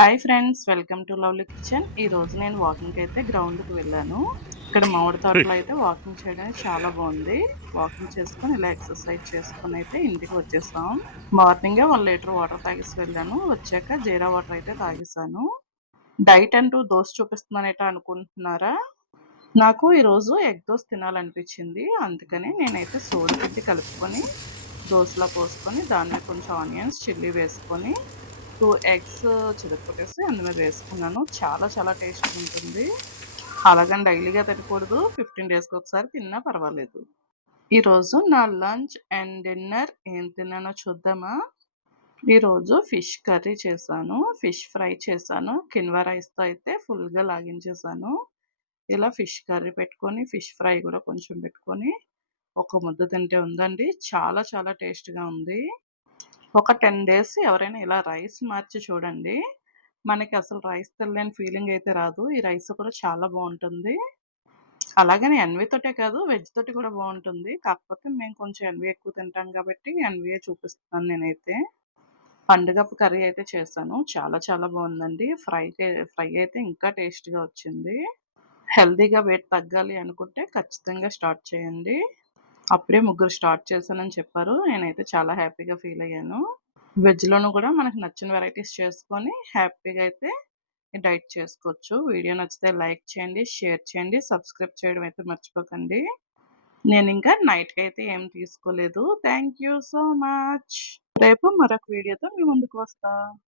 Hi friends, welcome to lovely kitchen. ఈరోజు నేను వాకింగ్కి అయితే గ్రౌండ్కి వెళ్ళాను. ఇక్కడ మామిడి తోటలో అయితే వాకింగ్ చేయడానికి చాలా బాగుంది. వాకింగ్ చేసుకొని ఇలా ఎక్సర్సైజ్ చేసుకొని అయితే ఇంటికి వచ్చేసాం. మార్నింగే 1 లీటర్ వాటర్ తాగేసి వెళ్ళాను. వచ్చాక జీరా వాటర్ అయితే తాగేసాను. డైట్ అంటూ దోశ చూపిస్తున్నానట అనుకుంటున్నారా? నాకు ఈరోజు ఎగ్ దోశ తినాలనిపించింది. అందుకని నేనైతే సోడిపిండి కలుపుకొని దోసలో పోసుకొని దాని మీద కొంచెం ఆనియన్స్, చిల్లీ వేసుకొని 2 ఎగ్స్ చితక్కొట్టేసి అందు మీద వేసుకున్నాను. చాలా చాలా టేస్టీగా ఉంటుంది. అలాగని డైలీగా తినకూడదు. 15 డేస్‌కి ఒకసారి తిన్నా పర్వాలేదు. ఈరోజు నా లంచ్ అండ్ డిన్నర్ ఏం తిన్నానో చూద్దామా? ఈరోజు ఫిష్ కర్రీ చేశాను. ఫిష్ ఫ్రై చేశాను. కిన్వా రైస్‌తో అయితే ఫుల్‌గా లాగించేశాను. ఇలా ఫిష్ కర్రీ పెట్టుకొని, ఫిష్ ఫ్రై కూడా కొంచెం పెట్టుకొని, ఒక ముద్ద తింటే ఉందండి. చాలా చాలా టేస్ట్‌గా ఉంది. ఒక 10 డేస్ ఎవరైనా ఇలా రైస్ మార్చి చూడండి. మనకి అసలు రైస్ తినలేని ఫీలింగ్ అయితే రాదు. ఈ రైస్ కూడా చాలా బావుంటుంది. అలాగని ఎన్‌వి తోటే కాదు, వెజ్ తోటి కూడా బావుంటుంది. కాకపోతే మేము కొంచెం ఎన్‌వి ఎక్కువ తింటాం కాబట్టి ఎన్‌వియే చూపిస్తున్నాను నేనైతే. పండుగపు కర్రీ అయితే చేశాను. చాలా చాలా బావుందండి. ఫ్రై అయితే ఇంకా టేస్ట్‌గా వచ్చింది. హెల్తీగా వెయిట్ తగ్గాలి అనుకుంటే ఖచ్చితంగా స్టార్ట్ చేయండి. అప్పుడే ముగ్గురు స్టార్ట్ చేశానని చెప్పారు. నేనైతే చాలా హ్యాపీగా ఫీల్ అయ్యాను. వెజ్‌లోను గూడా మనకు నచ్చిన వెరైటీస్ చేసుకొని హ్యాపీగా అయితే డైట్ చేసుకోవచ్చు. వీడియో నచ్చితే లైక్ చేయండి, షేర్ చేయండి, సబ్స్క్రైబ్ చేయడం అయితే మర్చిపోకండి. నేనింకా నైట్‌కైతే ఏం తీసుకోలేదు. Thank you so much. రేపు మరొక వీడియోతో మీ ముందుకు వస్తా.